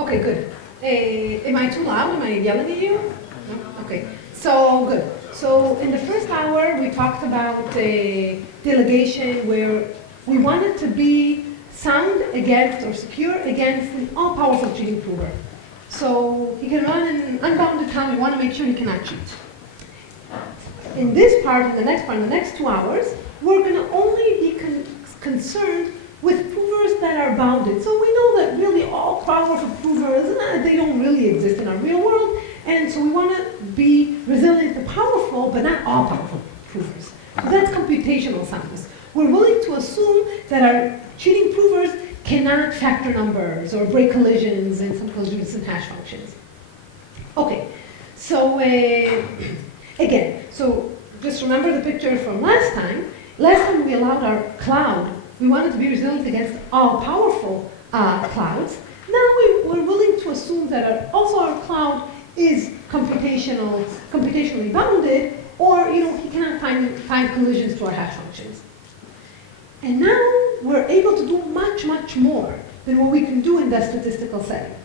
Okay, good. Am I too loud? Am I yelling at you? No? Okay. So, good. So, in the first hour, we talked about delegation, where we wanted to be sound against or secure against an all-powerful cheating prover. So, he can run an unbounded time. We want to make sure he cannot cheat. In this part, in the next part, in the next 2 hours, we're going to only be concerned with provers that are bounded. So we know that really all powerful provers, they don't really exist in our real world, and so we want to be resilient to powerful, but not all powerful provers. So that's computational soundness. We're willing to assume that our cheating provers cannot factor numbers or break collisions in some collisions and hash functions. Okay, so again, so just remember the picture from last time. Last time we allowed our cloud, we wanted to be resilient against all powerful clouds. Now we're willing to assume that also our cloud is computationally bounded, or he cannot find collisions to our hash functions. And now we're able to do much, much more than what we can do in that statistical setting.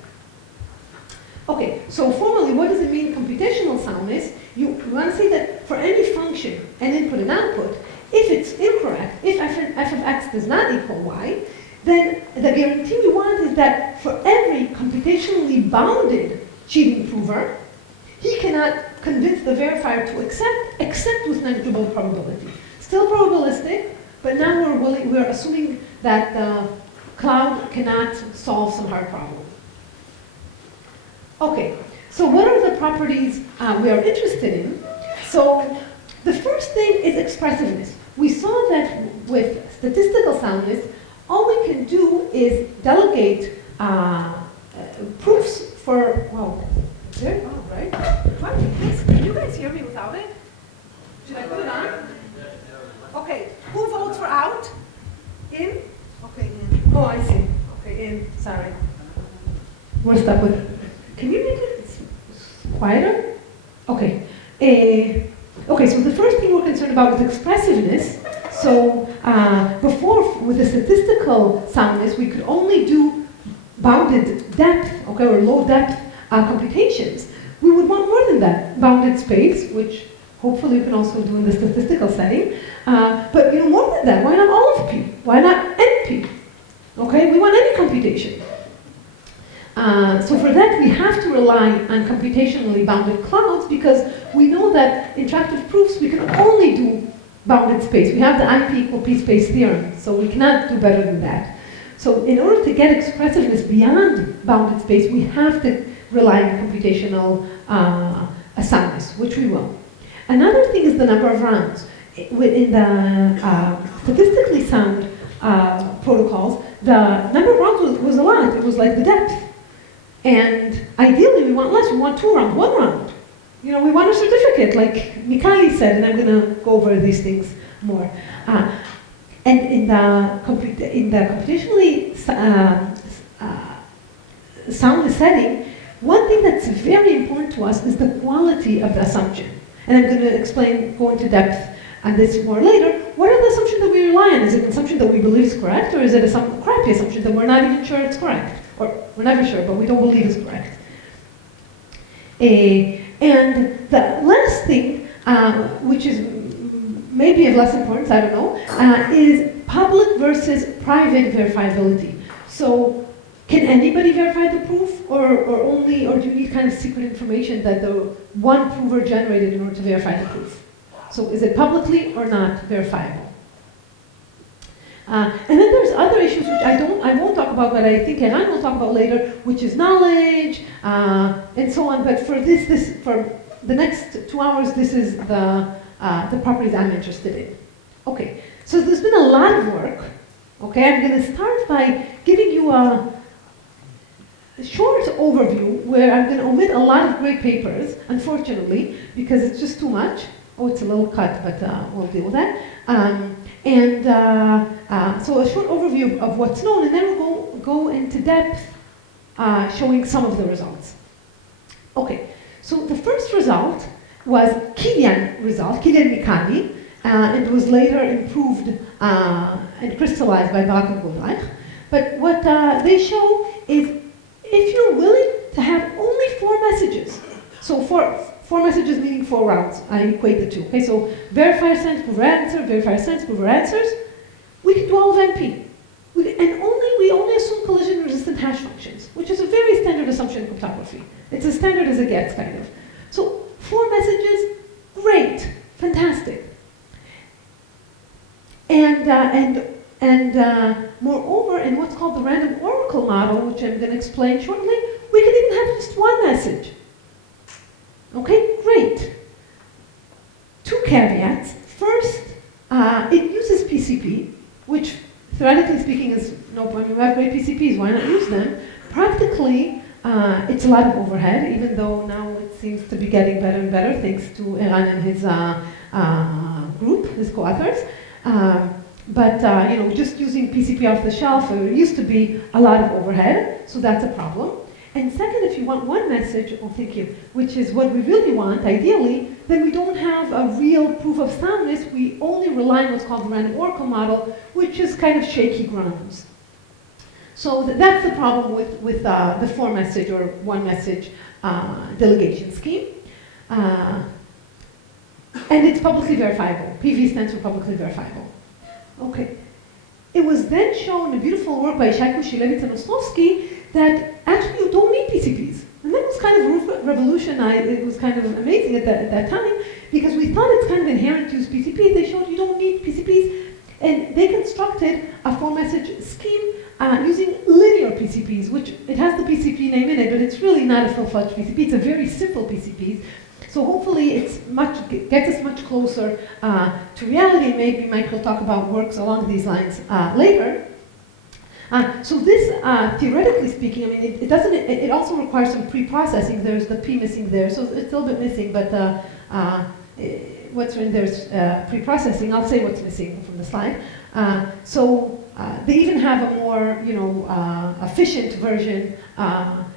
Okay, so formally, what does it mean, computational soundness? You want to say that for any function, an input and output, if it's incorrect, if f of x does not equal y, then the guarantee we want is that for every computationally bounded cheating prover, he cannot convince the verifier to accept, except with negligible probability. Still probabilistic, but now we're assuming that the cloud cannot solve some hard problem. Okay, so what are the properties we are interested in? So the first thing is expressiveness. We saw that with statistical soundness, all we can do is delegate proofs for, well, is there? Oh, right. Can you guys hear me without it? Should I put it on? Okay, who votes for out? In? Okay, in. Oh, I see. Okay, in, sorry. We're stuck with, can you make it quieter? Okay. Okay, so the first thing we're concerned about is expressiveness. So before, with the statistical soundness, we could only do bounded depth, okay, or low depth computations. We would want more than that. Bounded space, which hopefully you can also do in the statistical setting. But more than that, why not all of P? Why not NP? Okay, we want any computation. So for that, we have to rely on computationally bounded clouds because we know that in interactive proofs, we can only do bounded space. We have the IP equal P space theorem, so we cannot do better than that. So in order to get expressiveness beyond bounded space, we have to rely on computational soundness, which we will. Another thing is the number of rounds. In the statistically sound protocols, the number of rounds was a lot. It was like the depth. And ideally, we want less. We want 2 rounds, 1 round. We want a certificate, like Mikhail said, and I'm going to go over these things more. And in the computationally soundness setting, one thing that's very important to us is the quality of the assumption. And I'm going to go into depth on this more later. What are the assumptions that we rely on? Is it an assumption that we believe is correct, or is it a crappy assumption that we're not even sure it's correct? Or we're never sure, but we don't believe it's correct. And the last thing, which is maybe of less importance, I don't know, is public versus private verifiability. So can anybody verify the proof, or do you need kind of secret information that the one prover generated in order to verify the proof? So is it publicly or not verifiable? And then there's other issues which I won't talk about, but I think Eran will talk about later, which is knowledge and so on. But for for the next 2 hours, this is the properties I'm interested in. Okay, so there's been a lot of work. Okay, I'm going to start by giving you a short overview where I'm going to omit a lot of great papers, unfortunately, because it's just too much. Oh, it's a little cut, but we'll deal with that. So a short overview of what's known, and then we'll go into depth, showing some of the results. Okay, so the first result was Kilian Mikani, and was later improved and crystallized by Bar-Ilan. But what they show is if you're willing to have only 4 messages, so four messages meaning 4 rounds, I equate the two. Okay, so verifier sends, prover answer, verifier sends, prover answers. We can do all of NP. We only assume collision-resistant hash functions, which is a very standard assumption in cryptography. It's as standard as it gets, kind of. So 4 messages, great, fantastic. And moreover, in what's called the random oracle model, which I'm going to explain shortly, we can even have just 1 message. Okay, great. 2 caveats. First, it uses PCP, which theoretically speaking is no point. We have great PCPs, why not use them? Practically, it's a lot of overhead, even though now it seems to be getting better and better thanks to Eran and his group, his co-authors. But you know, just using PCP off the shelf, there used to be a lot of overhead, so that's a problem. And second, if you want 1 message, oh thank you, which is what we really want, ideally, then we don't have a real proof of soundness, we only rely on what's called the random oracle model, which is kind of shaky grounds. So that's the problem with the 4 message or 1 message delegation scheme. And it's publicly verifiable. PV stands for publicly verifiable. Okay. It was then shown in a beautiful work by Shai Kushilevitz and Ostrovsky that actually you don't need PCPs. And that was kind of revolutionized, it was kind of amazing at that time, because we thought it's kind of inherent to use PCPs. They showed you don't need PCPs, and they constructed a 4-message scheme using linear PCPs, which it has the PCP name in it, but it's really not a full-fledged PCP. It's a very simple PCP. So hopefully it's gets us much closer to reality. Maybe Mike will talk about works along these lines later. So this, theoretically speaking, I mean, it also requires some pre-processing. There's the P missing there, so it's a little bit missing, but what's in there's pre-processing. I'll say what's missing from the slide. They even have a more, efficient version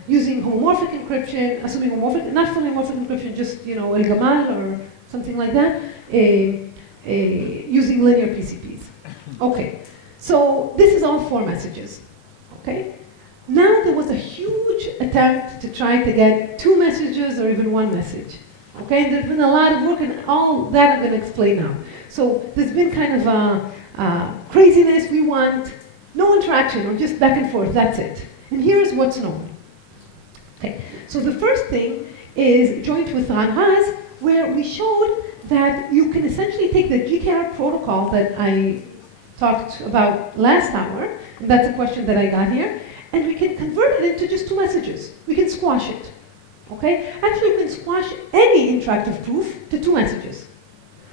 using homomorphic encryption, assuming homomorphic, not fully homomorphic encryption, just, El Gamal or something like that, using linear PCPs. Okay, so this is all 4 messages, okay? Now there was a huge attempt to try to get 2 messages or even 1 message, okay? And there's been a lot of work, and all that I'm gonna explain now. So there's been kind of craziness. We want no interaction, or just back and forth, that's it. And here's what's known. Okay, so the first thing is joint with Ran Raz, where we showed that you can essentially take the GKR protocol that I talked about last hour, and that's a question that I got here, and we can convert it into just 2 messages. We can squash it, okay? Actually, we can squash any interactive proof to 2 messages.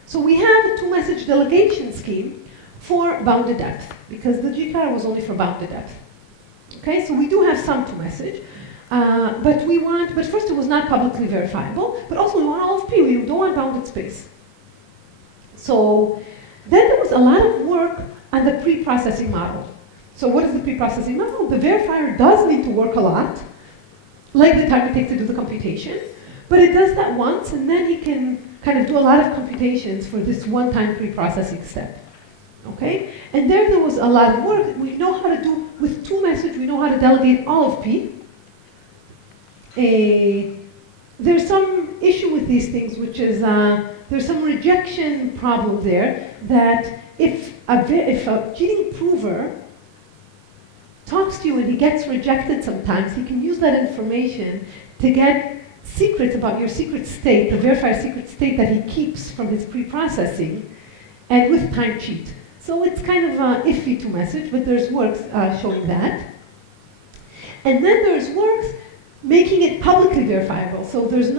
So we have a 2-message delegation scheme for bounded depth, because the GKR was only for bounded depth. Okay, so we do have some 2-message, but first it was not publicly verifiable, but also we want all of P, we don't want bounded space. So then there was a lot of work on the pre-processing model. So what is the pre-processing model? The verifier does need to work a lot, like the time it takes to do the computation, but it does that once, and then he can kind of do a lot of computations for this one-time pre-processing step. Okay? And there was a lot of work. We know how to do, with 2-message, we know how to delegate all of P. There's some issue with these things, which is there's some rejection problem there, that if a cheating prover talks to you and he gets rejected sometimes, he can use that information to get secrets about your secret state, the verifier secret state that he keeps from his pre-processing, and with time cheat. So it's kind of an iffy 2-message, but there's works showing that. And then there's works making it publicly verifiable. So there's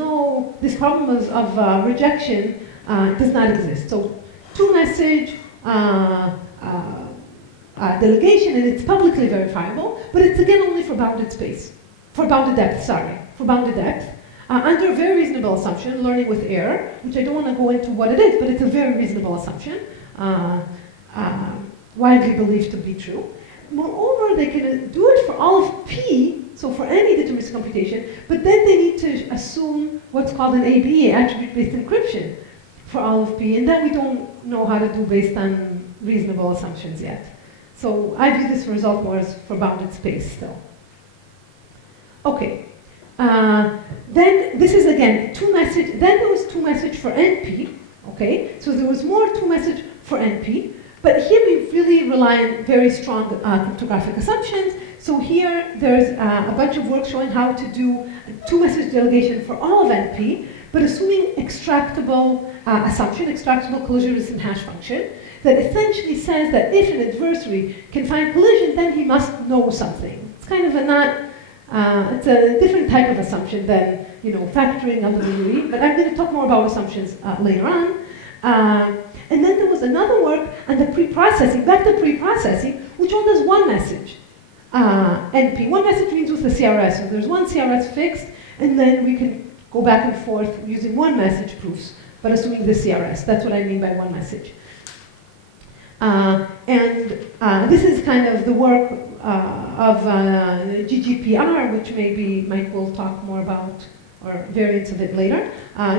this problem of rejection does not exist. So 2-message delegation, and it's publicly verifiable, but it's again only for bounded space, for bounded depth, under a very reasonable assumption, learning with error, which I don't want to go into what it is, but it's a very reasonable assumption. Widely believed to be true. Moreover, they can do it for all of P, so for any deterministic computation, but then they need to assume what's called an ABE, attribute-based encryption, for all of P, and that we don't know how to do based on reasonable assumptions yet. So I view this result more as for bounded space still. Okay. Then this is again two message. Then there was two message for NP. Okay. So there was more two message for NP. But here we really rely on very strong cryptographic assumptions. So here there's a bunch of work showing how to do two-message delegation for all of NP, but assuming extractable assumption, extractable collision-resistant hash function, that essentially says that if an adversary can find collision, then he must know something. It's kind of a it's a different type of assumption than factoring LWE, but I'm going to talk more about assumptions later on. And then there was another work on the pre-processing, vector pre-processing, which only does one message. NP. One message means with the CRS. So there's one CRS fixed, and then we can go back and forth using one message proofs, but assuming the CRS. That's what I mean by one message. This is kind of the work of GGPR, which maybe Mike will talk more about, or variants of it later,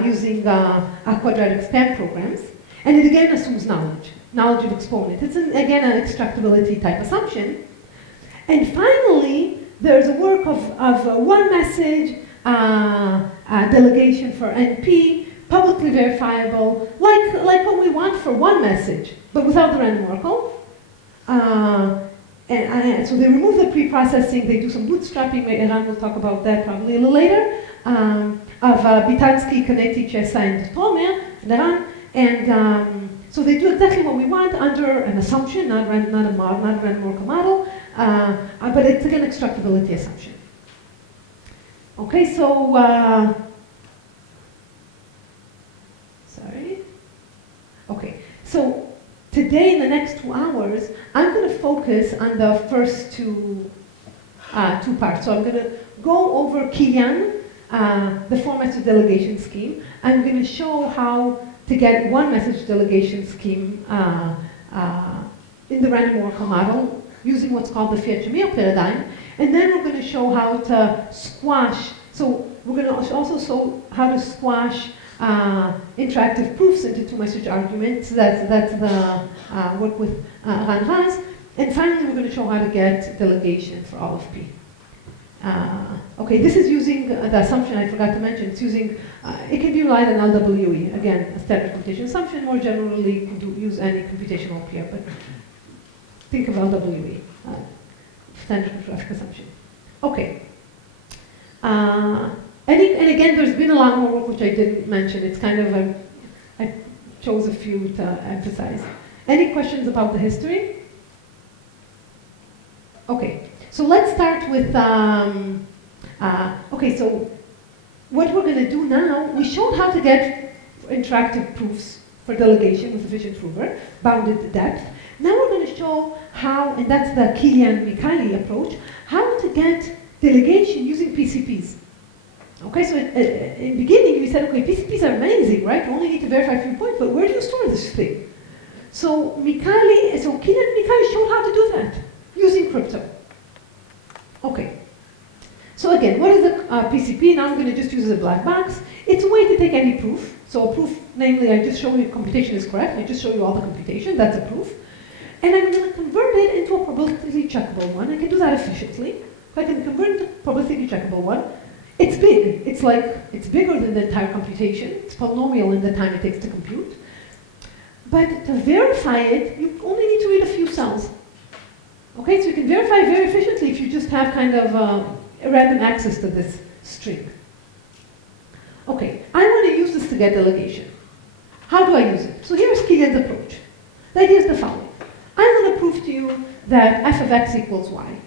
using quadratic span programs. And it again assumes knowledge of exponent. It's again an extractability type assumption. And finally, there's a work of one message delegation for NP, publicly verifiable, like what we want for one message, but without the random oracle. So they remove the pre-processing, they do some bootstrapping, Eran will talk about that probably a little later, of Bitansky, Canetti, Chesa, and Tomer, and Eran. And so they do exactly what we want under an assumption, not a random oracle model, but it's again extractability assumption. Okay, so sorry. Okay, so today in the next 2 hours, I'm going to focus on the first two parts. So I'm going to go over Kilian, the four-message delegation scheme. I'm going to show how to get one message delegation scheme in the random oracle model using what's called the Fiat-Shamir paradigm. And then we're going to show how to squash, so we're going to also show how to squash interactive proofs into two-message arguments. That's the work with Ran Raz. And finally, we're going to show how to get delegation for all of P. Okay, this is using the assumption I forgot to mention. It's using, it can be relied on LWE. Again, a standard computation assumption. More generally, you can use any computational peer, but think of LWE, standard cryptographic assumption. Okay. And again, there's been a lot more work which I didn't mention. It's kind of, I chose a few to emphasize. Any questions about the history? Okay. So let's start with, okay, so what we're going to do now, we showed how to get interactive proofs for delegation with efficient prover, bounded depth. Now we're going to show how, and that's the Kilian-Mikhaili approach, how to get delegation using PCPs. Okay, so in the beginning we said, okay, PCPs are amazing, right? You only need to verify a few points, but where do you store this thing? So Kilian-Mikhaili showed how to do that using crypto. Okay, so again, what is a PCP? Now I'm going to just use it as a black box. It's a way to take any proof. So a proof, namely, I just show you computation is correct. I just show you all the computation. That's a proof. And I'm going to convert it into a probabilistically checkable one. I can do that efficiently. If I can convert it into a probabilistically checkable one, it's big. It's bigger than the entire computation. It's polynomial in the time it takes to compute. But to verify it, you only need to read a few cells. Okay, so you can verify very efficiently if you just have kind of a random access to this string. Okay, I want to use this to get delegation. How do I use it? So here's Kilian's approach. The idea is the following. I'm going to prove to you that f of x equals y.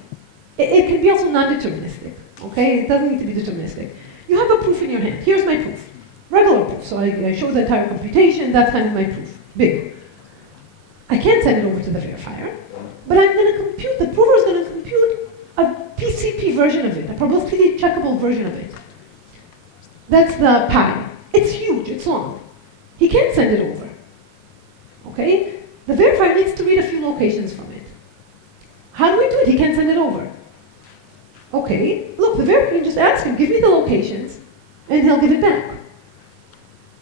It can be also non-deterministic. Okay, it doesn't need to be deterministic. You have a proof in your hand. Here's my proof. Regular proof. So I show the entire computation. That's kind of my proof. Big. I can't send it over to the verifier. But I'm going to compute, the prover is going to compute a PCP version of it, a probabilistically checkable version of it. That's the pi. It's huge, it's long. He can't send it over. Okay? The verifier needs to read a few locations from it. How do we do it? He can't send it over. Okay, look, the verifier can just ask him, give me the locations, and he'll give it back.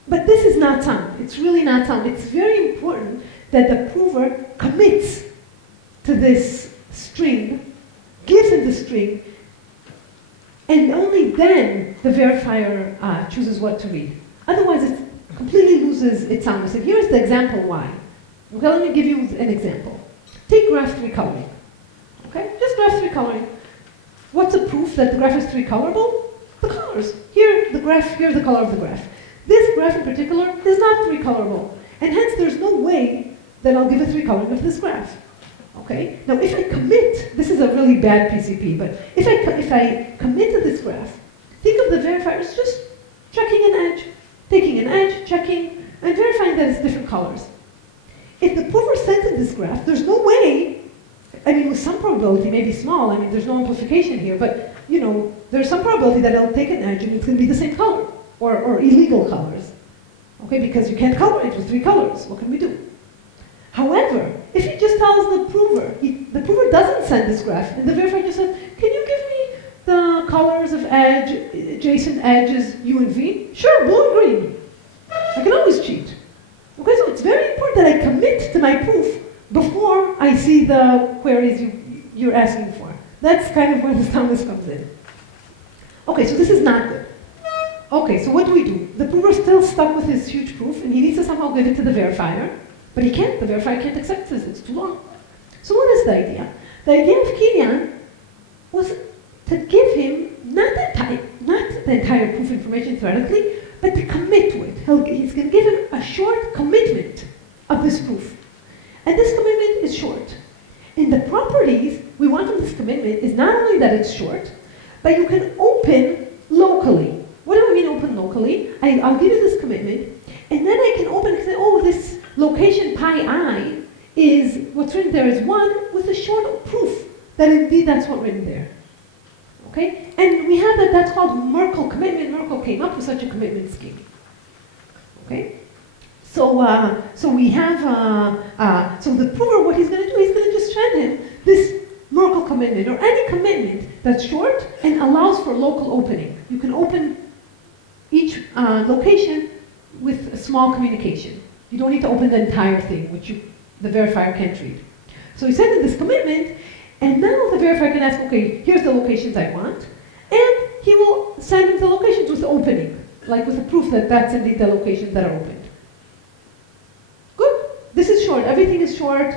But this is not sound. It's really not sound. It's very important that the prover commits to this string, gives him the string, and then the verifier chooses what to read. Otherwise, it completely loses its soundness. And here's the example why. Okay, let me give you an example. Take graph 3 coloring. Okay, just graph 3 coloring. What's a proof that the graph is 3 colorable? The colors. Here, the graph, here's the color of the graph. This graph in particular is not 3 colorable, and hence there's no way that I'll give a 3 coloring of this graph. Okay? Now, if I commit, this is a really bad PCP, but if I commit to this graph, think of the verifier as just checking an edge, taking an edge, checking, and verifying that it's different colors. If the prover sends in this graph, there's no way, I mean, with some probability, maybe small, I mean, there's no amplification here, but, you know, there's some probability that it'll take an edge and it's going to be the same color, or illegal colors. Okay, because you can't color it with 3 colors. What can we do? However, if he just tells the prover, the prover doesn't send this graph, and the verifier just says, can you give me the colors of edge, adjacent edges, U and V? Sure, blue and green. I can always cheat. Okay, so it's very important that I commit to my proof before I see the queries you're asking for. That's kind of where the soundness comes in. Okay, so this is not good. Okay, so what do? The prover's still stuck with his huge proof, and he needs to somehow give it to the verifier, but he can't. The verifier can't accept this. It's too long. So what is the idea? The idea of Kilian was to give him not the entire proof information theoretically, but to commit to it. He's going to give him a short commitment of this proof. And this commitment is short. In the properties, we want from this commitment is not only that it's short, but you can open locally. What do I mean open locally? I'll give you this commitment, and then I can open and say, oh, this location pi I is, what's written there is 1 with a short proof that indeed that's what's written there. Okay? And we have that's called Merkle commitment. Merkle came up with such a commitment scheme. Okay? So we have, so the prover, what he's going to do, he's going to just send him this Merkle commitment, or any commitment that's short and allows for local opening. You can open each location with a small communication. You don't need to open the entire thing, which the verifier can't read. So he sends in this commitment, and now the verifier can ask, okay, here's the locations I want, and he will send him the locations with the opening, like with a proof that that's indeed the locations that are opened. Good. This is short. Everything is short,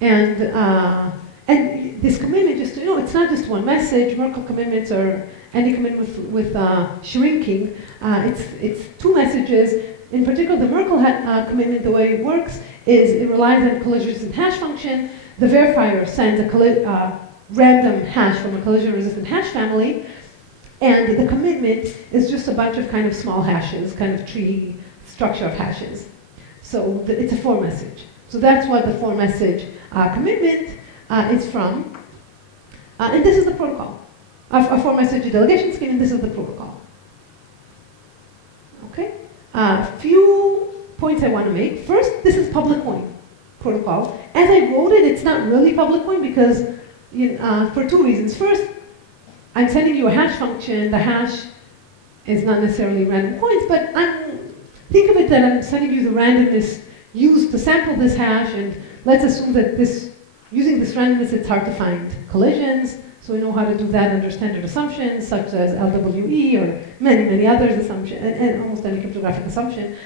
and this commitment, just to know, it's not just one message. Merkle commitments are any commitment with shrinking. It's 2 messages. In particular, the Merkle commitment, the way it works is it relies on a collision-resistant hash function. The verifier sends a random hash from a collision-resistant hash family, and the commitment is just a bunch of kind of small hashes, kind of tree structure of hashes. So it's a 4 message. So that's what the 4 message commitment is from. And this is the protocol. A 4 message delegation scheme, and this is the protocol. Okay? A few points I want to make. First, this is public coin protocol. As I wrote it, it's not really public coin because for 2 reasons. First, I'm sending you a hash function. The hash is not necessarily random coins, but think of it that I'm sending you the randomness used to sample this hash, and let's assume that using this randomness, it's hard to find collisions. So we know how to do that under standard assumptions, such as LWE or many, many others assumptions, and almost any cryptographic assumption.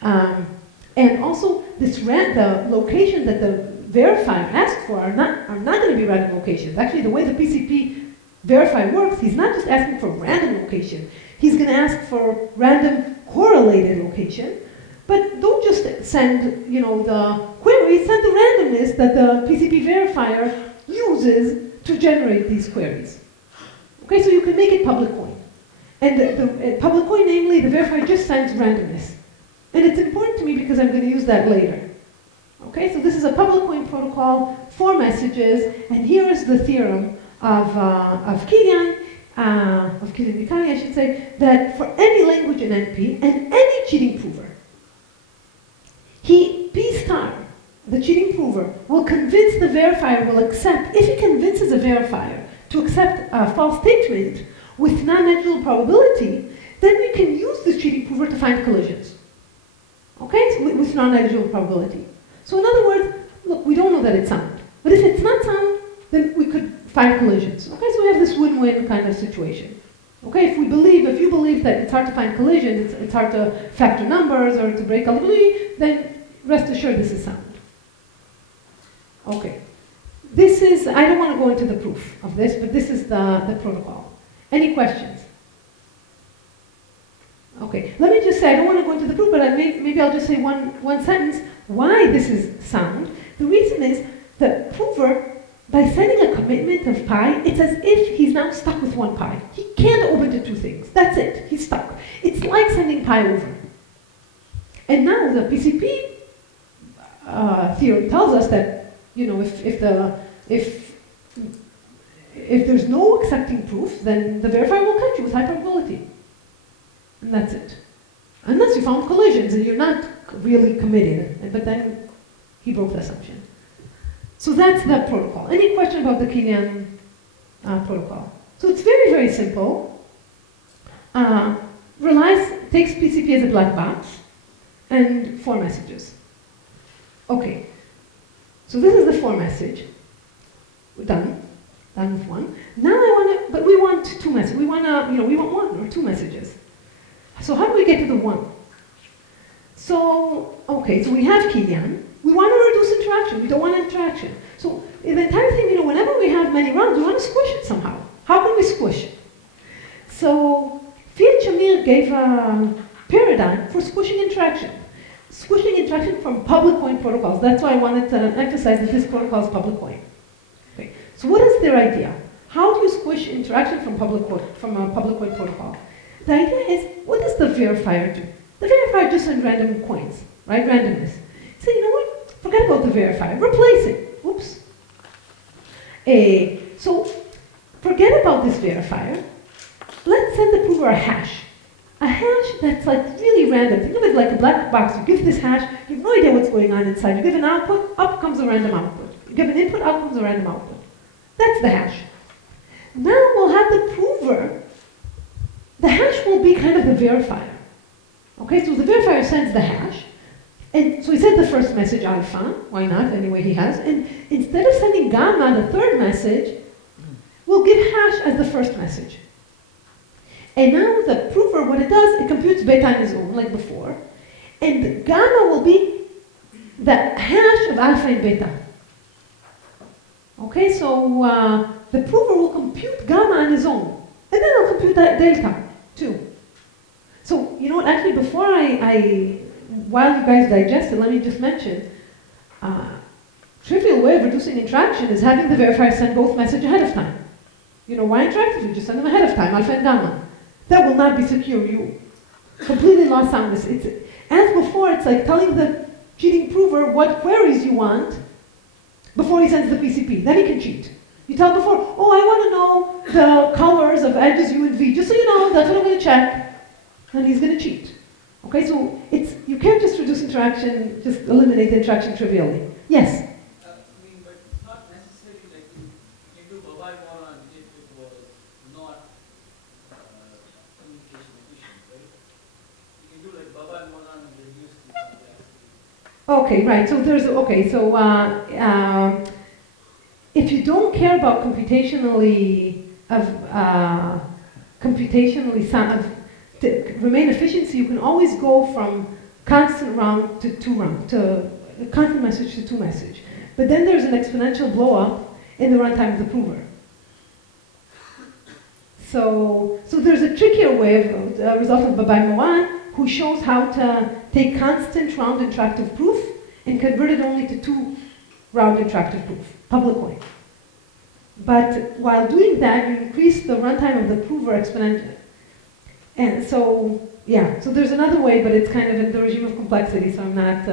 And also, the location that the verifier asked for are not going to be random locations. Actually, the way the PCP verifier works, he's not just asking for random location. He's going to ask for random correlated location. But don't just send, the query, send the randomness that the PCP verifier uses to generate these queries. Okay, so you can make it public coin. And the public coin, namely, the verifier just sends randomness. And it's important to me because I'm going to use that later. Okay, so this is a public coin protocol, 4 messages, and here is the theorem of Kilian, of Kilian-Vikali, I should say, that for any language in NP and any cheating prover, P star, the cheating prover, will convince the verifier, will accept, if he convinces a verifier to accept a false statement with non-negligible probability, then we can use this cheating prover to find collisions. Okay, so with non-negligible probability. So in other words, look, we don't know that it's sound. But if it's not sound, then we could find collisions. Okay, so we have this win-win kind of situation. Okay, if you believe that it's hard to find collisions, it's hard to factor numbers or to break probability, then rest assured this is sound. Okay. This is, I don't want to go into the proof of this, but this is the protocol. Any questions? Okay, let me just say, I don't want to go into the proof, but maybe I'll just say one sentence why this is sound. The reason is that prover, by sending a commitment of pi, it's as if he's now stuck with one pi. He can't open to two things. That's it. He's stuck. It's like sending pi over. And now the PCP theory tells us that, you know, if there's no accepting proof, then the verifier will catch you with high probability. And that's it. Unless you found collisions and you're not really committed. But then he broke the assumption. So that's the protocol. Any question about the Kilian protocol? So it's very, very simple. Takes PCP as a black box and 4 messages. Okay. So this is the 4 message. We're done. Done with 1. Now but we want 2 messages. We want 1 or 2 messages. So how do we get to the 1? So, okay, so we have Kilian. We want to reduce interaction. We don't want interaction. So in the entire thing, whenever we have many rounds, we want to squish it somehow. How can we squish it? So Fiat-Shamir gave a paradigm for squishing interaction. Squishing interaction from public coin protocols. That's why I wanted to emphasize that this protocol is public coin. Okay. So what is their idea? How do you squish interaction from a public coin protocol? The idea is, what does the verifier do? The verifier just sends random coins, right? Randomness. So you know what? Forget about the verifier. Replace it. Oops. So forget about this verifier. Let's send the prover a hash. A hash that's like really random. Think of it like a black box. You give this hash, you have no idea what's going on inside. You give an output, up comes a random output. You give an input, out comes a random output. That's the hash. Now we'll have the prover. The hash will be kind of the verifier. Okay, so the verifier sends the hash. And so he sent the first message alpha, why not, anyway he has. And instead of sending gamma, the third message, we'll give hash as the first message. And now the prover, what it does, it computes beta on its own, like before. And gamma will be the hash of alpha and beta. Okay, so the prover will compute gamma on his own. And then it'll compute delta, too. So, you know what, actually before while you guys digest it, let me just mention, trivial way of reducing interaction is having the verifier send both messages ahead of time. You know why interactive? You just send them ahead of time, alpha and gamma. That will not be secure. You completely lost soundness. As before, it's like telling the cheating prover what queries you want before he sends the PCP. Then he can cheat. You tell before, oh, I want to know the colors of edges U and V. Just so you know, that's what I'm going to check. And he's going to cheat. Okay, so you can't just reduce interaction, just eliminate the interaction trivially. Yes? But it's not necessarily like you can do bar-Ilan if it was not communication efficient, right? You can do like bar-Ilan and reduce the complexity. Okay, right. So if you don't care about to remain efficiency, you can always go from constant round to 2 round, to constant message to 2 message. But then there's an exponential blow up in the runtime of the prover. So there's a trickier way of a result of Babai Moan, who shows how to take constant round interactive proof and convert it only to 2 round interactive proof, public coin. But while doing that, you increase the runtime of the prover exponentially. And so, yeah, so there's another way, but it's kind of in the regime of complexity, so I'm not...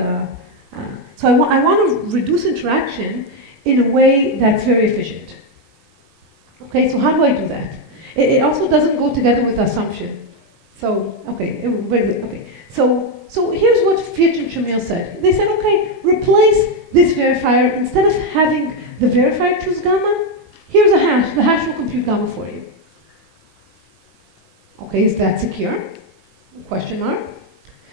So I want to reduce interaction in a way that's very efficient. Okay, so how do I do that? It also doesn't go together with assumption. So, okay, So here's what Fiat-Shamir said. They said, okay, replace this verifier. Instead of having the verifier choose gamma, here's a hash. The hash will compute gamma for you. Okay, is that secure? Question mark.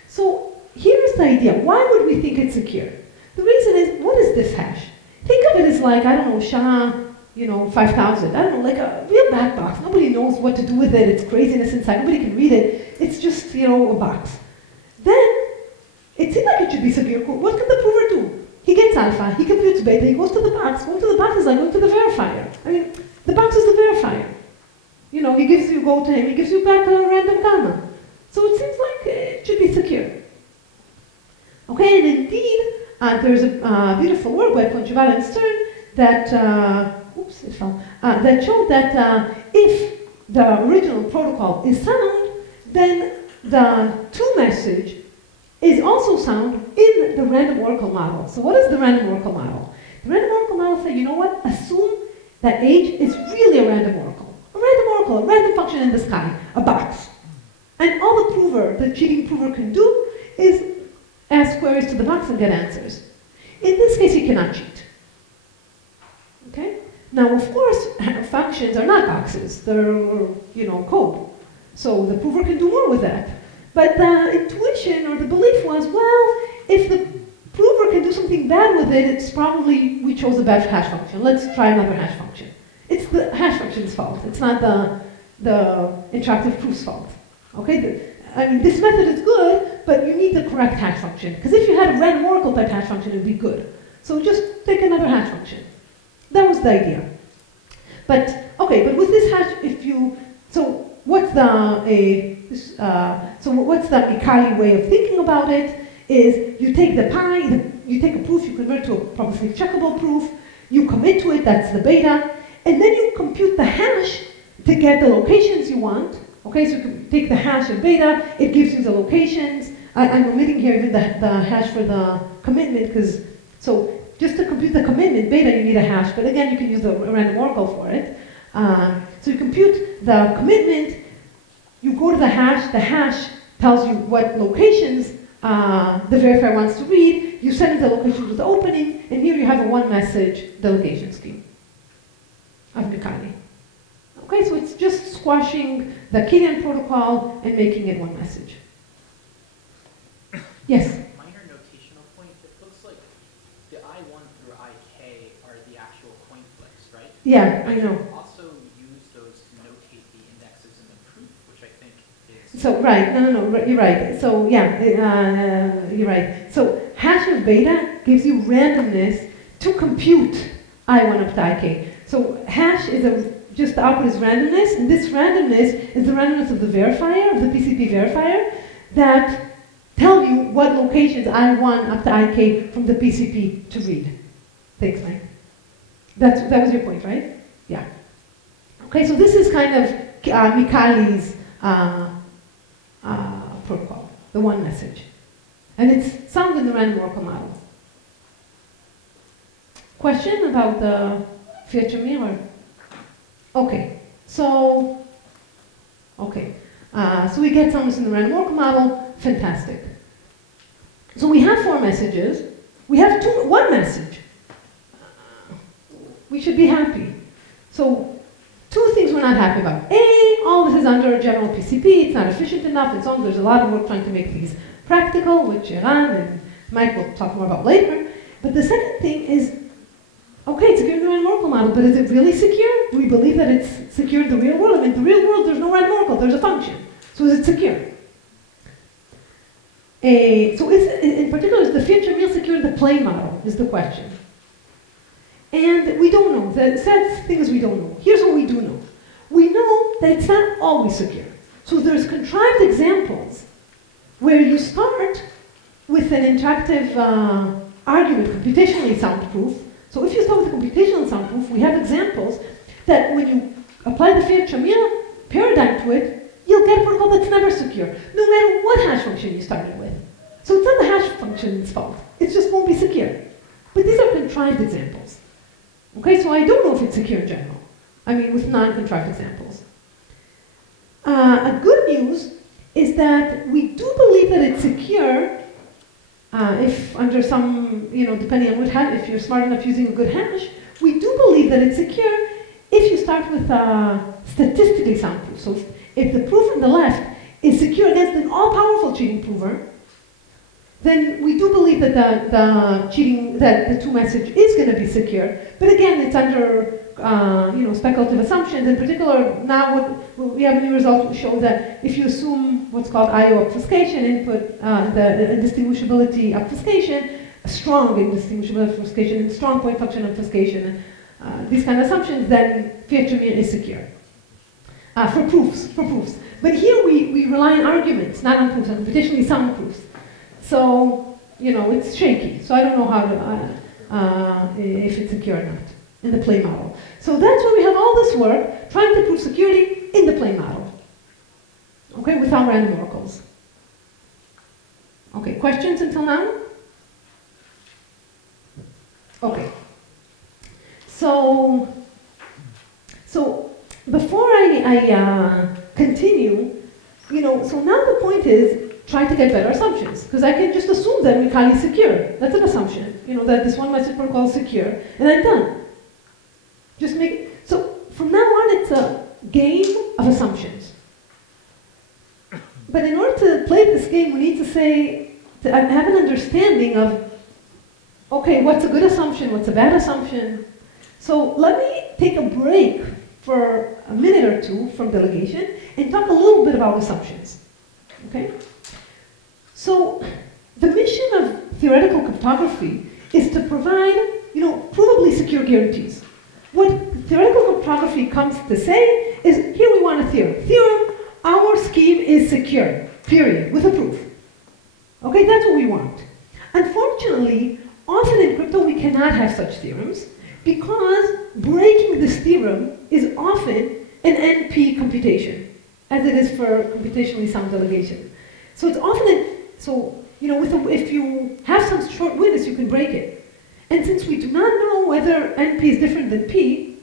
So here's the idea. Why would we think it's secure? The reason is, what is this hash? Think of it as like, I don't know, 5,000. I don't know, like a real black box. Nobody knows what to do with it. It's craziness inside. Nobody can read it. It's just, a box. Then, it seemed like it should be secure. What can the prover do? He gets alpha, he computes beta, he goes to the box. Going to the box is like going to the verifier. I mean, the box is the verifier. You go to him, he gives you back a random gamma. So it seems like it should be secure. Okay, and indeed, there's a beautiful work by Poncheval and Stern that, that showed that if the original protocol is sound, then the to message is also sound in the random oracle model. So what is the random oracle model? The random oracle model says, assume that H is really a random oracle. A random function in the sky, a box. And all the cheating prover can do is ask queries to the box and get answers. In this case, he cannot cheat. Okay? Now, of course, functions are not boxes. They're, code. So the prover can do more with that. But the intuition or the belief was, well, if the prover can do something bad with it, it's probably we chose a bad hash function. Let's try another hash function. It's the hash function's fault. It's not the interactive proof's fault. Okay? This method is good, but you need the correct hash function. Because if you had a random oracle type hash function, it would be good. So just take another hash function. That was the idea. But with this hash, what's the Mikali way of thinking about it? Is you take the pi, you take a proof, you convert to a probably checkable proof, you commit to it, that's the beta, and then you compute the hash to get the locations you want. Okay, so you can take the hash of beta, it gives you the locations. I'm omitting here even the hash for the commitment, so just to compute the commitment, beta, you need a hash, but again, you can use the random oracle for it. So you compute the commitment, you go to the hash tells you what locations the verifier wants to read, you send the location to the opening, and here you have a one-message delegation scheme of Mikali. Okay, so it's just squashing the Kilian protocol and making it one message. Yes? Minor notational point, it looks like the I1 through IK are the actual coin flips, right? Yeah, I know. Also use those to notate the indexes in the proof, which I think is... So, right, no, you're right. So, yeah, you're right. So, hash of beta gives you randomness to compute I1 up to IK. So, hash is just the output is randomness, and this randomness is the randomness of the verifier, of the PCP verifier, that tell you what locations I1 up to IK from the PCP to read. Thanks, Mike. That was your point, right? Yeah. Okay, so this is kind of Mikali's protocol, the one message. And it's sound in the random oracle model. Question about the Fiat-Shamir? Okay, so we get soundness in the random oracle model, fantastic. So we have 4 messages, we have one message. We should be happy. So 2 things we're not happy about. A, all this is under a general PCP, it's not efficient enough, and so on. There's a lot of work trying to make these practical, which Iran and Mike will talk more about later. But the second thing is, okay, it's secure in the random oracle model, but is it really secure? Do we believe that it's secure in the real world? In the real world, there's no random oracle, there's a function. So is it secure? So in particular, is the Fiat-Shamir secure in the plain model, is the question. And we don't know. The sad thing is we don't know. Here's what we do know. We know that it's not always secure. So there's contrived examples where you start with an interactive argument, computationally soundproof. So if you start with a computational soundproof, we have examples that when you apply the Fiat-Shamir paradigm to it, you'll get a protocol that's never secure, no matter what hash function you started with. So it's not the hash function's fault. It just won't be secure. But these are contrived examples. Okay, so I don't know if it's secure in general. I mean, with non-contrived examples. A good news is that we do believe that it's secure if under some, depending on what hash, if you're smart enough using a good hash, we do believe that it's secure if you start with statistically sound proof. So if the proof on the left is secure against an all-powerful cheating prover, then we do believe that the to message is going to be secure. But again, it's under speculative assumptions. In particular, now what we have a new result to show that if you assume what's called I/O obfuscation, input the indistinguishability obfuscation, a strong indistinguishability obfuscation, and strong point function obfuscation, these kind of assumptions, then Fiat-Shamir is secure. For proofs. But here we rely on arguments, not on proofs, on computationally sound proofs. So, it's shaky. So I don't know how to, if it's secure or not in the play model. So that's why we have all this work trying to prove security in the play model. Okay, without random oracles. Okay, questions until now? Okay. So before I continue, so now the point is try to get better assumptions, because I can just assume that Mikali is secure. That's an assumption, that this one message protocol is secure, and I'm done. So from now on, it's a game of assumptions. But in order to play this game, we need to have an understanding of, okay, what's a good assumption, what's a bad assumption. So let me take a break for a minute or two from delegation and talk a little bit about assumptions. Okay? So the mission of theoretical cryptography is to provide, provably secure guarantees. What theoretical cryptography comes to say is, here we want a theorem. Theorem, our scheme is secure, period, with a proof. Okay, that's what we want. Unfortunately, often in crypto we cannot have such theorems because breaking this theorem is often an NP computation, as it is for computationally sound delegation. So it's often, if you have some short witness, you can break it. And since we do not know whether NP is different than P,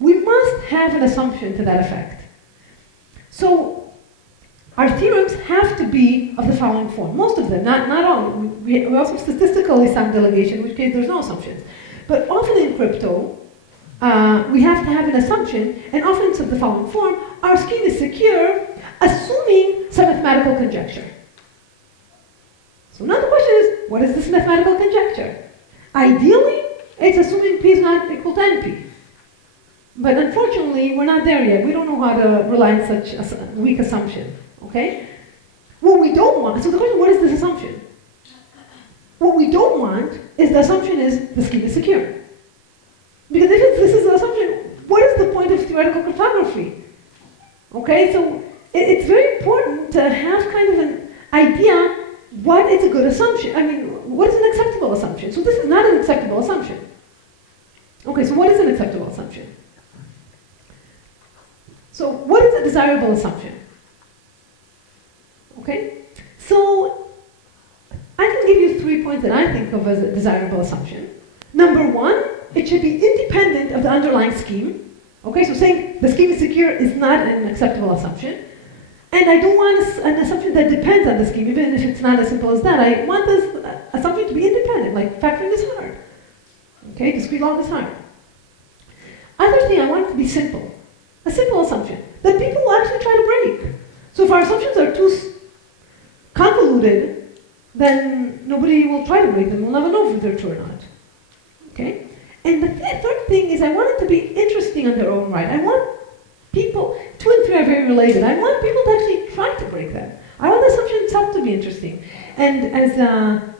we must have an assumption to that effect. So our theorems have to be of the following form. Most of them, not all. We also have statistically sound delegation, in which case there's no assumptions. But often in crypto, we have to have an assumption, and often it's of the following form. Our scheme is secure, assuming some mathematical conjecture. So now the question is, what is this mathematical conjecture? Ideally, it's assuming P is not equal to NP. But unfortunately, we're not there yet. We don't know how to rely on such a weak assumption, okay? What we don't want, so the question, what is this assumption? What we don't want is the assumption is the scheme is secure. Because if this is the assumption, what is the point of theoretical cryptography? Okay, so it's very important to have kind of an idea what is a good assumption. I mean, what is an acceptable assumption? So this is not an acceptable assumption. Okay, so what is an acceptable assumption? So what is a desirable assumption? Okay, so I can give you 3 points that I think of as a desirable assumption. Number one, it should be independent of the underlying scheme. Okay, so saying the scheme is secure is not an acceptable assumption. And I don't want an assumption that depends on the scheme, even if it's not as simple as that. I want this assumption to be independent, like factoring is hard. Okay, discrete log is hard. Other thing, I want it to be simple. A simple assumption that people will actually try to break. So if our assumptions are too convoluted, then nobody will try to break them. We'll never know if they're true or not. Okay? And the third thing is I want it to be interesting on their own right. I want people, 2 and 3 are very related. I want people to actually try to break them. I want the assumption itself to be interesting. And as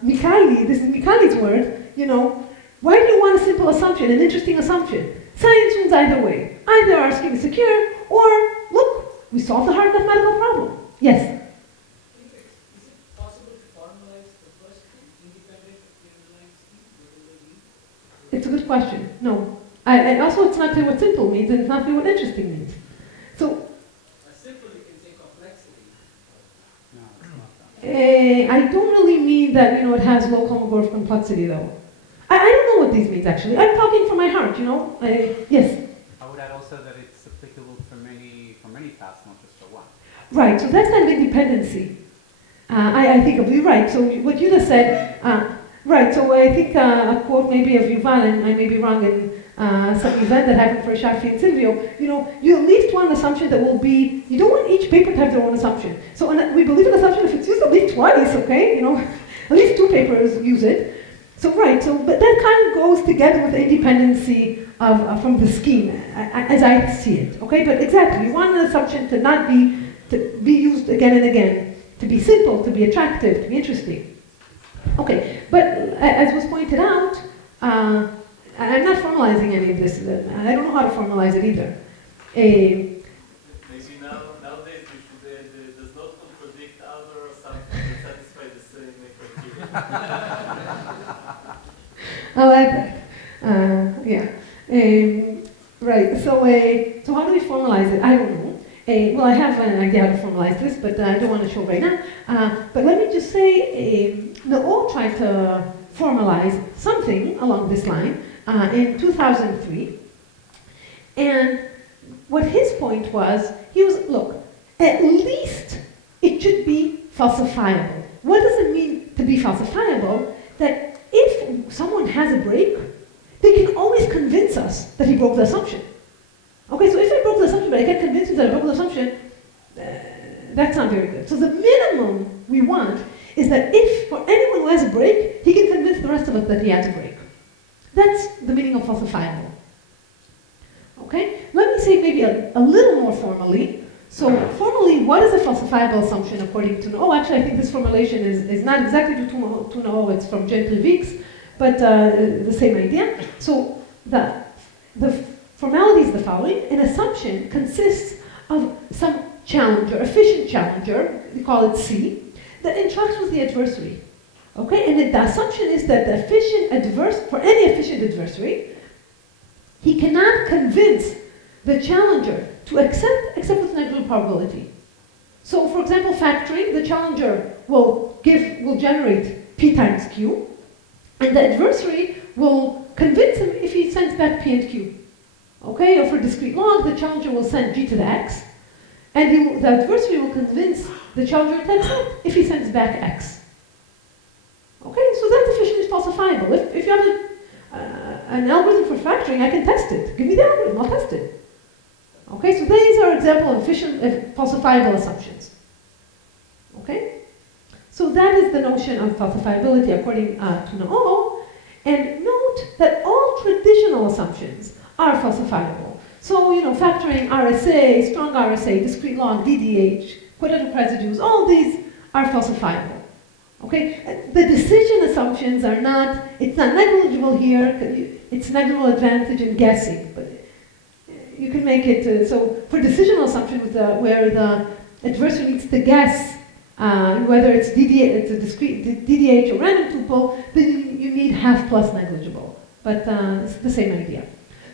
Mikali, this is Mikali's word, why do you want a simple assumption, an interesting assumption? Science wins either way. Either our scheme is secure, or look, we solved the hard mathematical problem. Yes? Is it possible to formalize the first independent of the underlying scheme? It's a good question. No. And also, it's not clear what simple means, and it's not clear what interesting means. So, Simple, you can say complexity. No, it's not that. I don't really mean that, it has low Kolmogorov complexity, though. I don't know what these means, actually. I'm talking from my heart, yes? I would add also that it's applicable for many paths, not just for one. Right, so that's kind of independency. I think of you, right. So what you just said, right, so I think a quote maybe of Yuval, and I may be wrong in some event that happened for Shafi and Silvio, you at least want an assumption that will be, you don't want each paper to have their own assumption. So we believe in assumption if it's used at least twice, okay? At least 2 papers use it. So right, so but that kind of goes together with the independency from the scheme, as I see it. Okay, but exactly, you want an assumption to not be used again and again, to be simple, to be attractive, to be interesting. Okay, but as was pointed out, I'm not formalizing any of this. I don't know how to formalize it either. Maybe nowadays it does not contradict other assumptions that satisfy the same criteria. I like that. Yeah. Right. So how do we formalize it? I don't know. Well, I have an idea how to formalize this, but I don't want to show right now. But let me just say, Noel tried to formalize something along this line in 2003. And what his point was, look, at least it should be falsifiable. What does it mean to be falsifiable? That if someone has a break, they can always convince us that he broke the assumption. Okay, so if I broke the assumption, but I can't convince you that I broke the assumption, that's not very good. So the minimum we want is that if for anyone who has a break, he can convince the rest of us that he has a break. That's the meaning of falsifiable. Okay, let me say maybe a little more formally. So formally, what is a falsifiable assumption according to Noah? Actually, I think this formulation is not exactly to Noah, it's from Gentry-Weeks, but the same idea. So the formality is the following. An assumption consists of some challenger, efficient challenger, we call it C, that interacts with the adversary. Okay, and the assumption is that the for any efficient adversary, he cannot convince the challenger to accept except with negligible probability. So, for example, factoring, the challenger will generate P times Q, and the adversary will convince him if he sends back P and Q. Okay, or for discrete log, the challenger will send G to the X, and the adversary will convince the challenger to accept if he sends back X. Okay, so that definition is falsifiable. If you have an algorithm for factoring, I can test it. Give me the algorithm, I'll test it. Okay, so these are examples of efficient, falsifiable assumptions. Okay? So that is the notion of falsifiability according to Noah. And note that all traditional assumptions are falsifiable. So, factoring RSA, strong RSA, discrete log, DDH, quadratic residues, all these are falsifiable. Okay? The decision assumptions are not, it's not negligible here, it's negligible advantage in guessing, but you can make it, so for decisional assumptions where the adversary needs to guess whether it's it's a discrete DDH or random tuple, then you need half plus negligible. But it's the same idea.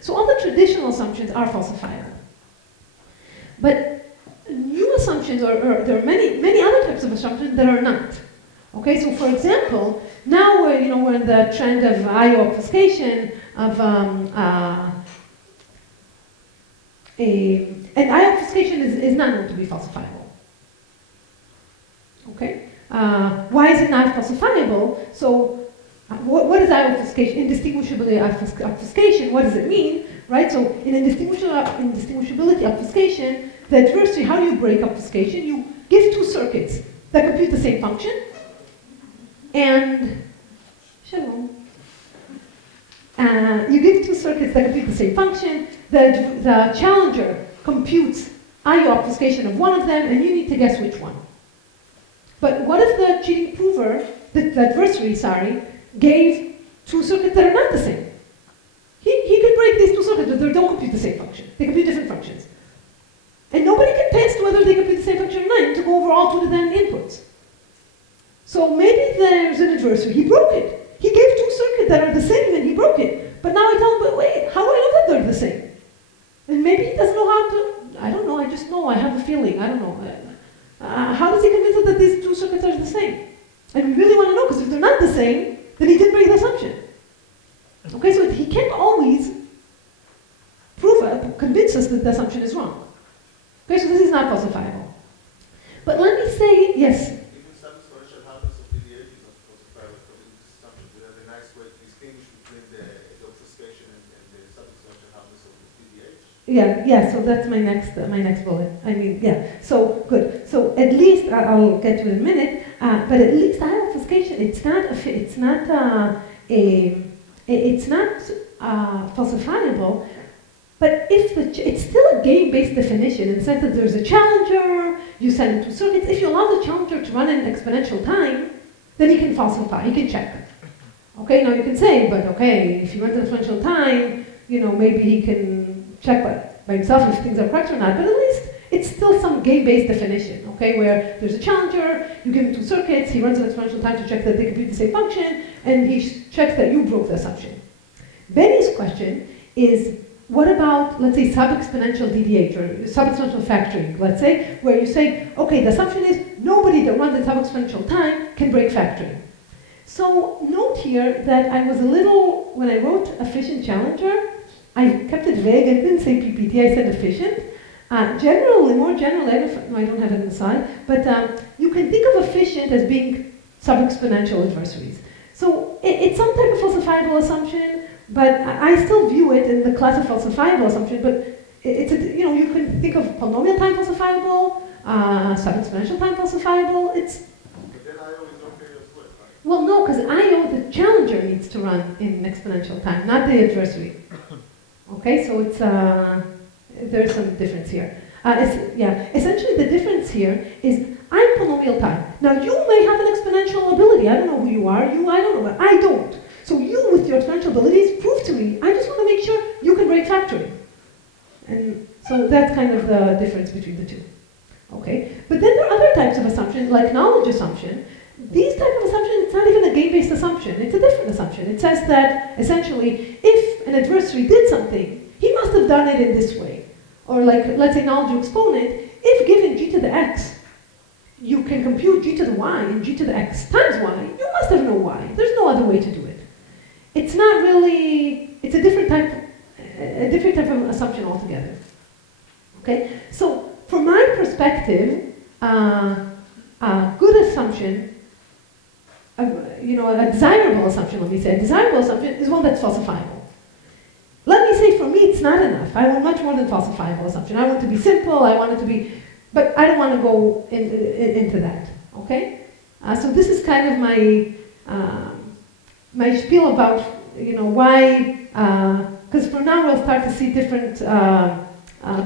So all the traditional assumptions are falsifiable. But new assumptions, or there are many other types of assumptions that are not. Okay, so for example, now we're in the trend of I/O obfuscation, and I/O obfuscation is not known to be falsifiable. Okay, why is it not falsifiable? So, what is I/O obfuscation? Indistinguishability obfuscation. What does it mean? Right. So, in indistinguishability obfuscation, the adversary. How do you break obfuscation? You give two circuits that compute the same function, and shalom. You give two circuits that compute the same function. The challenger computes I/O obfuscation of one of them, and you need to guess which one. But what if the cheating prover, the adversary, gave two circuits that are not the same? He could break these two circuits, but they don't compute the same function. They compute different functions. And nobody can test whether they compute the same function or not to go over all two of them inputs. So maybe there's an adversary, he broke it. He gave two circuits that are the same and he broke it. But now I tell him, but wait, how do I know that they're the same? And maybe he doesn't know how to, I don't know, I just know, I have a feeling, I don't know. How does he convince us that these two circuits are the same? And we really want to know, because if they're not the same, then he didn't break the assumption. Okay, so he can't always convince us that the assumption is wrong. Okay, so this is not falsifiable. But let me say, yes? Even some exponential hardness of DDH is not falsifiable, because in this assumption we have a nice way to distinguish between the obfuscation and the sub-exponential hardness of DDH. Yeah, so that's my next bullet. I mean, yeah, so good. So at least, I'll get to it in a minute, but at least I/O obfuscation it's not falsifiable. But if it's still a game-based definition in the sense that there's a challenger, you send it to circuits. If you allow the challenger to run in exponential time, then he can falsify, he can check. Okay, now you can say, but okay, if he runs in exponential time, maybe he can check by himself if things are correct or not, but at least it's still some game-based definition, okay, where there's a challenger, you give him 2 circuits, he runs in exponential time to check that they complete the same function, and he checks that you broke the assumption. Benny's question is, what about, let's say, sub-exponential deviator, sub-exponential factoring, let's say, where you say, okay, the assumption is nobody that runs in sub-exponential time can break factoring. So note here that I was a little, when I wrote efficient challenger, I kept it vague, I didn't say PPT, I said efficient. Generally, more generally, I don't have it inside, but you can think of efficient as being sub-exponential adversaries. So it's some type of falsifiable assumption, but I still view it in the class of falsifiable assumption, but it's you can think of polynomial time falsifiable, sub-exponential time falsifiable, it's... But then I always don't carry a split, right? Well, no, because IO, the challenger needs to run in exponential time, not the adversary. Okay, so it's, there's some difference here. Essentially the difference here is I'm polynomial time. Now you may have an exponential ability, I don't know who you are, I don't know, but I don't. So you, with your exponential abilities, prove to me, I just want to make sure you can break factoring. And so that's kind of the difference between the two. Okay? But then there are other types of assumptions, like knowledge assumption. These type of assumptions, it's not even a game-based assumption, it's a different assumption. It says that, essentially, if an adversary did something, he must have done it in this way. Or like, let's say knowledge exponent, if given g to the x, you can compute g to the y and g to the x times y, you must have known y. There's no other way to do it. It's not really, it's a different type of assumption altogether. Okay? So, from my perspective, a good assumption, a desirable assumption, let me say, a desirable assumption is one that's falsifiable. Let me say, for me, it's not enough. I want much more than falsifiable assumption. I want it to be simple, I want it to be, but I don't want to go into that, okay? So this is kind of my spiel about, why, because for now we'll start to see different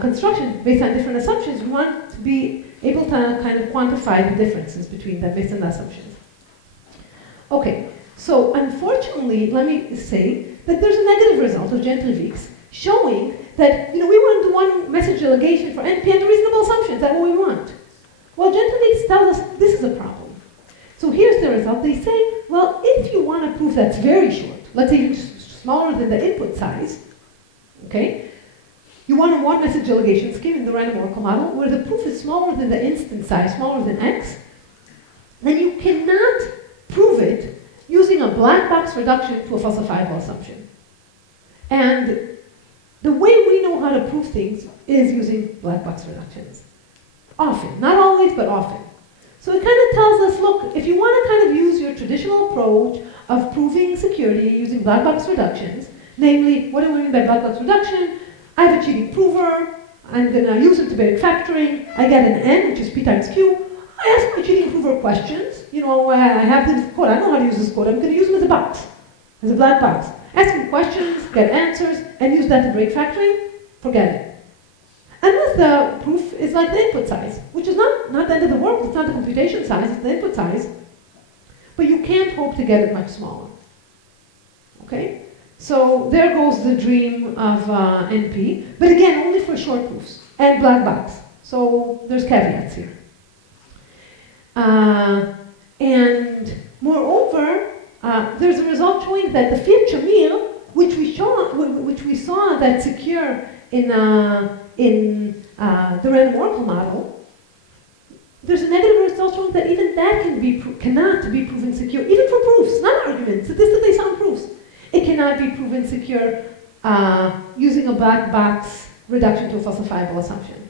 constructions based on different assumptions. We want to be able to kind of quantify the differences between them based on the assumptions. Okay, so unfortunately, let me say that there's a negative result of Gentry-Weeks showing that, we want to do one message delegation for NP under reasonable assumptions. That's what we want. Well, Gentry-Weeks tells us this is a problem. So here's the result. They say, well, if you want a proof that's very short, let's say smaller than the input size, okay? You want a one-message delegation scheme in the random oracle model where the proof is smaller than the instance size, smaller than x, then you cannot prove it using a black box reduction to a falsifiable assumption. And the way we know how to prove things is using black box reductions. Often, not always, but often. So it kind of tells us, look, if you want to kind of use your traditional approach of proving security using black box reductions, namely, what do we mean by black box reduction? I have a cheating prover, I'm going to use it to break factoring, I get an n, which is p times q, I ask my cheating prover questions, I have this code, I know how to use this code, I'm going to use them as a box, as a black box. Ask him questions, get answers, and use that to break factoring, forget it. Unless the proof is like the input size, which is not the end of the world, it's not the computation size, it's the input size, but you can't hope to get it much smaller. Okay? So there goes the dream of NP, but again, only for short proofs and black box. So there's caveats here. And moreover, there's a result showing that the Fiat-Shamir, which we saw that secure in the random oracle model, there's a negative result showing that even that cannot be proven secure, even for proofs, not arguments, statistically sound proofs. It cannot be proven secure using a black box reduction to a falsifiable assumption.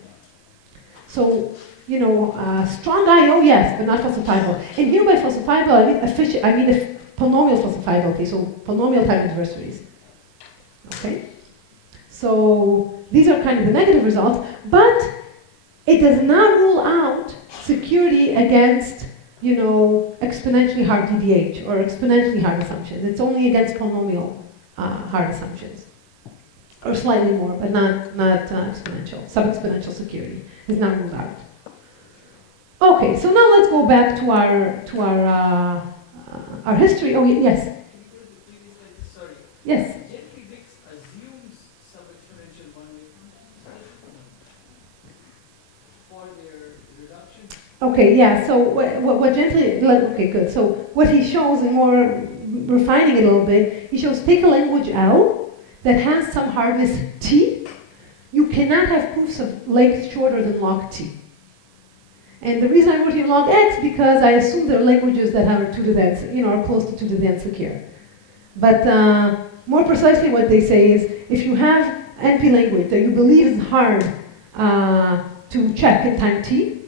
So, strong I/O, yes, but not falsifiable. And here by falsifiable, I mean efficient. I mean polynomial falsifiability, so polynomial time adversaries. Okay. So these are kind of the negative results, but it does not rule out security against you know, exponentially hard DDH or exponentially hard assumptions. It's only against polynomial hard assumptions. Or slightly more, but not exponential. Sub-exponential security is not ruled out. Okay, so now let's go back to our history. Oh, yes. Sorry. Yes. Gently Bix assumes sub-exponential one-way for their reduction. Okay, yeah, so what gently, okay, good. So what he shows, in more refining it a little bit, he shows take a language L that has some hardness T. You cannot have proofs of length shorter than log T. And the reason I wrote here log X, because I assume there are languages that have 2 to the n, you know, are close to 2 to the n secure. But more precisely what they say is, if you have NP language that you believe is hard to check in time T,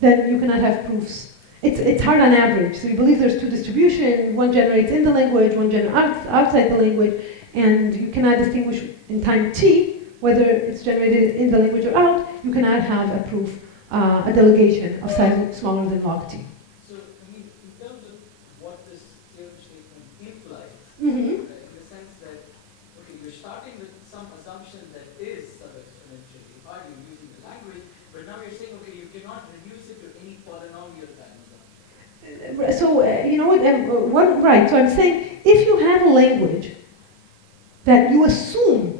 then you cannot have proofs. It's hard on average. So you believe there's 2 distributions, one generates in the language, one generates outside the language, and you cannot distinguish in time T whether it's generated in the language or out. You cannot have a proof, a delegation of size smaller than log T. So, I mean, in terms of what this theorem statement implies, Mm-hmm. in the sense that, okay, you're starting with some assumption that is sub-exponentially hard, you're using the language, but now you're saying, okay, you cannot reduce it to any polynomial time assumption. So, you know what, right, so I'm saying, if you have a language that you assume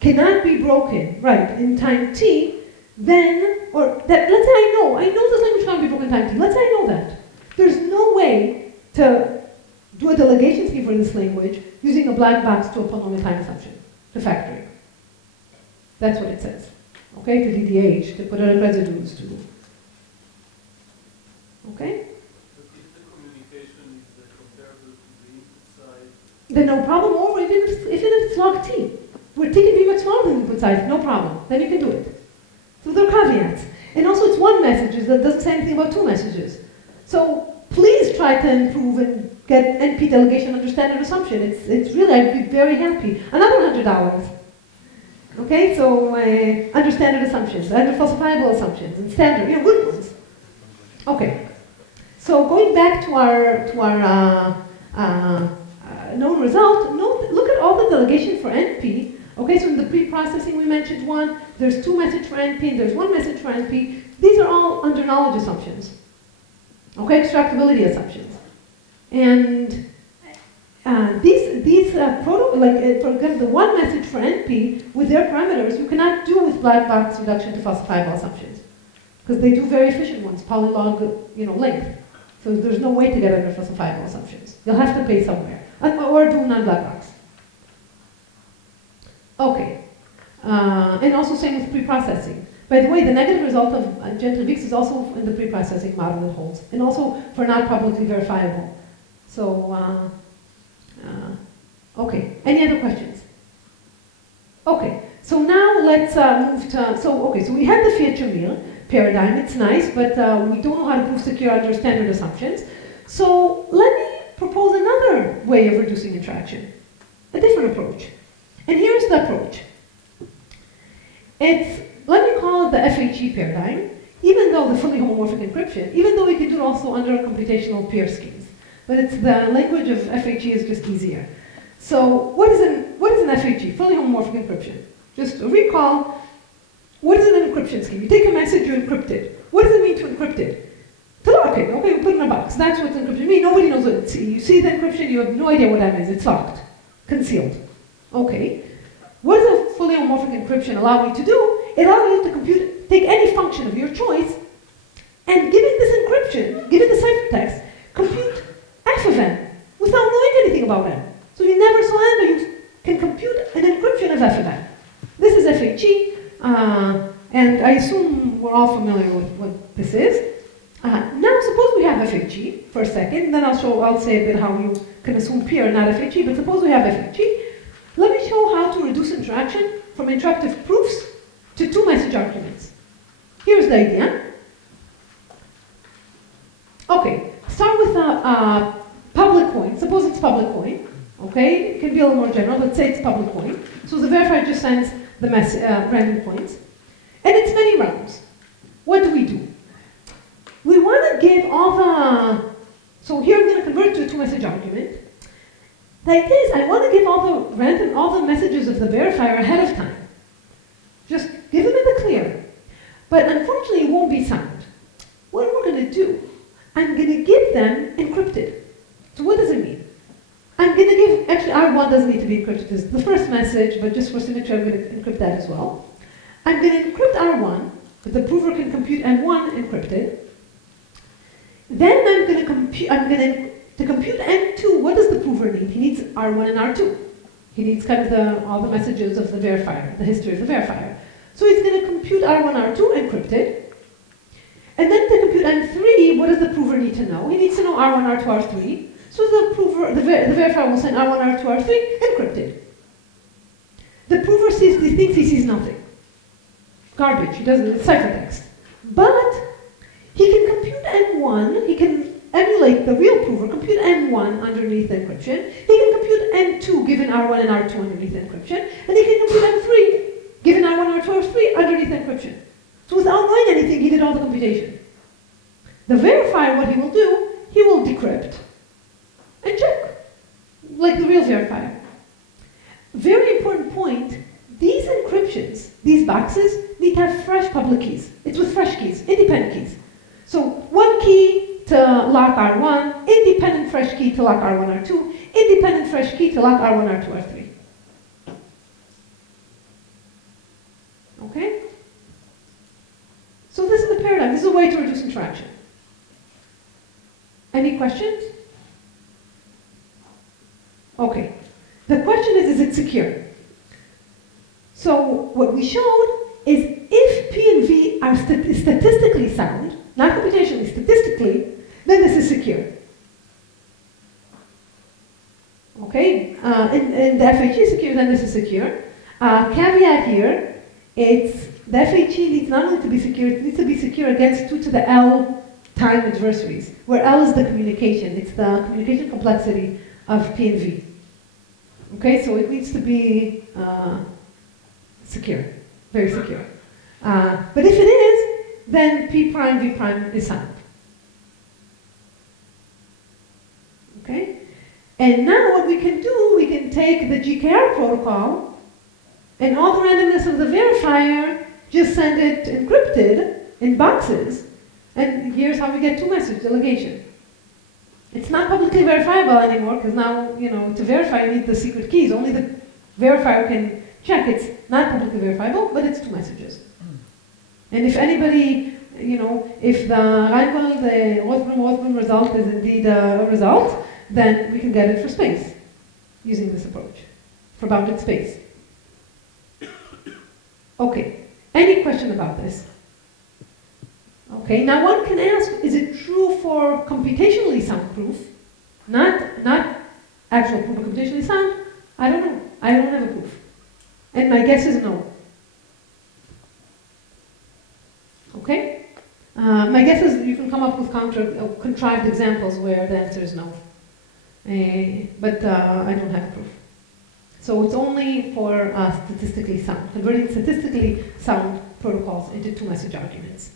cannot be broken, right, in time T, then, or that, let's say I know this language cannot be broken in time T, let's say I know that. There's no way to do a delegation scheme for this language using a black box to a polynomial time assumption, to factoring. That's what it says. Okay, to DDH, to put a residues to. Okay? But if the communication is comparable to the input side, Then no problem over, even if it's log T. Where T can be much smaller than input size, no problem. Then you can do it. So there are caveats. And also it's one message that doesn't say anything about 2 messages. So please try to improve and get NP delegation under standard assumption. It's really, I'd be very happy. Another $100. Okay, so under standard assumptions, under falsifiable assumptions, and standard, you know, good ones. Okay, so going back to our known result, look at all the delegation for NP. Okay, so in the pre-processing we mentioned 1, there's 2 messages for NP, and there's 1 message for NP. These are all under knowledge assumptions. Okay, extractability assumptions. And for example, the 1 message for NP with their parameters, you cannot do with black box reduction to falsifiable assumptions. Because they do very efficient ones, polylog, you know, length. So there's no way to get under falsifiable assumptions. You'll have to pay somewhere. Or do non-black box. Okay. And also same with pre-processing. By the way, the negative result of Gently Bix is also in the pre-processing model it holds. And also for not publicly verifiable. So, okay. Any other questions? Okay. So now let's move to, so we had the Fiat-Shamir paradigm. It's nice, but we don't know how to prove secure under standard assumptions. So let me propose another way of reducing interaction, a different approach. And here's the approach. Let me call it the FHE paradigm, even though the fully homomorphic encryption, even though we can do it also under computational peer schemes. But it's the language of FHE is just easier. So what is an FHE, fully homomorphic encryption? Just a recall, what is an encryption scheme? You take a message, you encrypt it. What does it mean to encrypt it? To lock it, okay, we put it in a box. That's what encryption means. Nobody knows what it's. You see the encryption, you have no idea what that means. It's locked, concealed. Okay. What does a fully homomorphic encryption allow you to do? It allows you to take any function of your choice, and given this encryption, given the ciphertext, compute f of n without knowing anything about n. So you never saw n, but you can compute an encryption of f of n. This is FHE, and I assume we're all familiar with what this is. Now suppose we have FHE for a second, and then I'll say a bit how you can assume peer, not FHE, but suppose we have FHE. Let me show how to reduce interaction from interactive proofs to 2 message arguments. Here's the idea. Okay, start with a public coin. Suppose it's public coin. Okay, it can be a little more general. Let's say it's public coin. So the verifier just sends the random coins. And it's many rounds. What do? We want to give all the, so here I'm going to convert to a two-message argument. The idea is I want to give all the messages of the verifier ahead of time. Just give them in the clear. But unfortunately, it won't be sound. What we're going to do, I'm going to give them encrypted. So what does it mean? I'm going to give, actually R1 doesn't need to be encrypted. This is the first message, but just for symmetry, I'm going to encrypt that as well. I'm going to encrypt R1, but the prover can compute N1 encrypted. Then I'm going to compute, to compute N2, what does the prover need? He needs R1 and R2. He needs kind of all the messages of the verifier, the history of the verifier. So he's going to compute R1, R2 encrypted. And then to compute N3, what does the prover need to know? He needs to know R1, R2, R3. So the prover, the verifier will send R1, R2, R3 encrypted. The prover sees these things, he sees nothing. Garbage, he doesn't, it's ciphertext. But he can compute N1, he can emulate the real prover, compute N1 underneath encryption. He can compute N2 given R1 and R2 underneath encryption. And he can compute N3 given R1, R2, R3 underneath encryption. So without knowing anything, he did all the computation. The verifier, what he will do, he will decrypt and check, like the real verifier. Very important point, these encryptions, these boxes, need to have fresh public keys. It's with fresh keys, independent keys. So one key to lock R1, independent fresh key to lock R1, R2, independent fresh key to lock R1, R2, R3. Okay? So this is the paradigm. This is a way to reduce interaction. Any questions? Okay. The question is it secure? So what we showed is if P and V are statistically sound, not computationally, statistically, then this is secure. Okay? And the FHE is secure, then this is secure. Caveat here, the FHE needs not only to be secure, it needs to be secure against 2 to the L time adversaries, where L is the communication. It's the communication complexity of P and V. Okay, so it needs to be secure, very secure. But if it is, then P prime, V prime is sound. Okay? And now what we can do, we can take the GKR protocol and all the randomness of the verifier, just send it encrypted in boxes, and here's how we get two-message delegation. It's not publicly verifiable anymore, because now, to verify you need the secret keys. Only the verifier can check. It's not publicly verifiable, but it's two messages. And if anybody, if the Reingold, the Rothblum result is indeed a result, then we can get it for space, using this approach, for bounded space. Okay, any question about this? Okay, now one can ask, is it true for computationally sound proof? Not actual proof of computationally sound? I don't know. I don't have a proof. And my guess is no. Okay? My guess is you can come up with contrived examples where the answer is no. But I don't have proof. So it's only for statistically sound, converting statistically sound protocols into two-message arguments.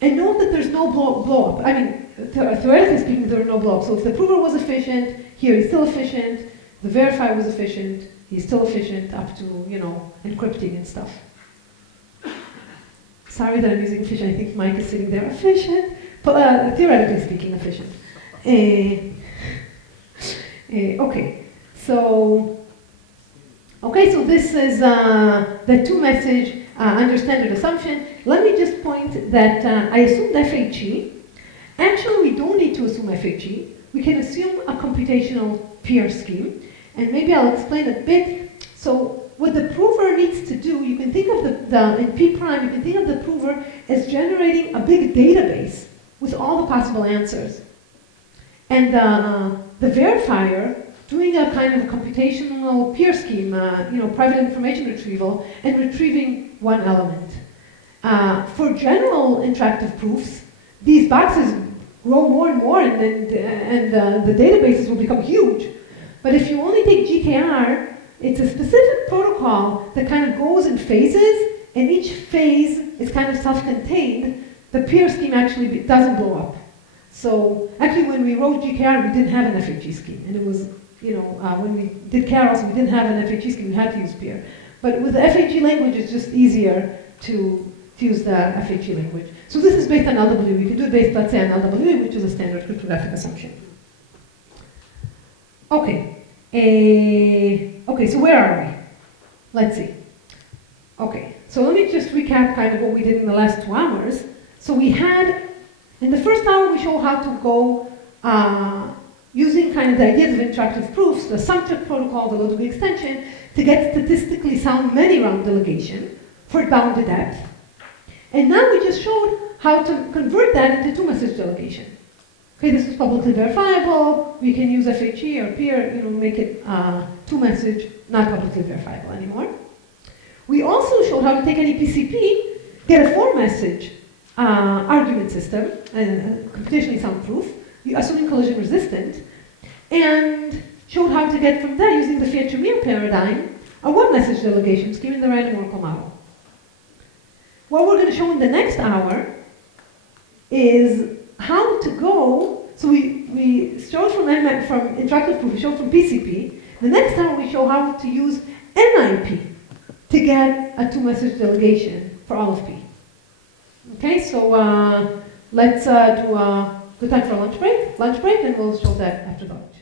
And note that there's no blow-up. I mean, theoretically speaking, there are no blow-ups. So if the prover was efficient, here he's still efficient. The verifier was efficient, he's still efficient up to, encrypting and stuff. Sorry that I'm using efficient. I think Mike is sitting there. Efficient, but theoretically speaking, efficient. Okay, so this is the two-message under standard assumption. Let me just point that I assumed FHE. Actually, we don't need to assume FHE. We can assume a computational peer scheme. And maybe I'll explain a bit. So what the prover needs to do, you can think of in P prime, you can think of the prover as generating a big database with all the possible answers. And the verifier doing a kind of a computational peer scheme, private information retrieval, and retrieving one element. For general interactive proofs, these boxes grow more and more, and the databases will become huge. But if you only take GKR, it's a specific protocol that kind of goes in phases, and each phase is kind of self-contained. the peer scheme actually doesn't blow up. So actually when we wrote GKR, we didn't have an FHE scheme. And it was, when we did Keras, we didn't have an FHE scheme, we had to use peer. But with the FHE language, it's just easier to use the FHE language. So this is based on LWE. We can do it based, let's say, on LWE, which is a standard cryptographic assumption. Okay. Okay, so where are we? Let's see. Okay, so let me just recap kind of what we did in the last 2 hours. So we had, in the first hour, we showed how to go using kind of the ideas of interactive proofs, the subject protocol, the low-degree extension, to get statistically sound many-round delegation for bounded depth. And now we just showed how to convert that into two-message delegation. Okay, this is publicly verifiable. We can use FHE or peer, make it two-message, not publicly verifiable anymore. We also showed how to take any PCP, get a 4-message argument system, computationally soundproof, assuming collision resistant, and showed how to get from there, using the Fiat-Shamir paradigm, a 1-message delegation scheme in the random oracle model. What we're going to show in the next hour is how to go, so we showed from interactive proof, we showed from PCP. The next time we show how to use NIP to get a 2-message delegation for all of P. Okay, so let's do a good time for a lunch break, and we'll show that after that.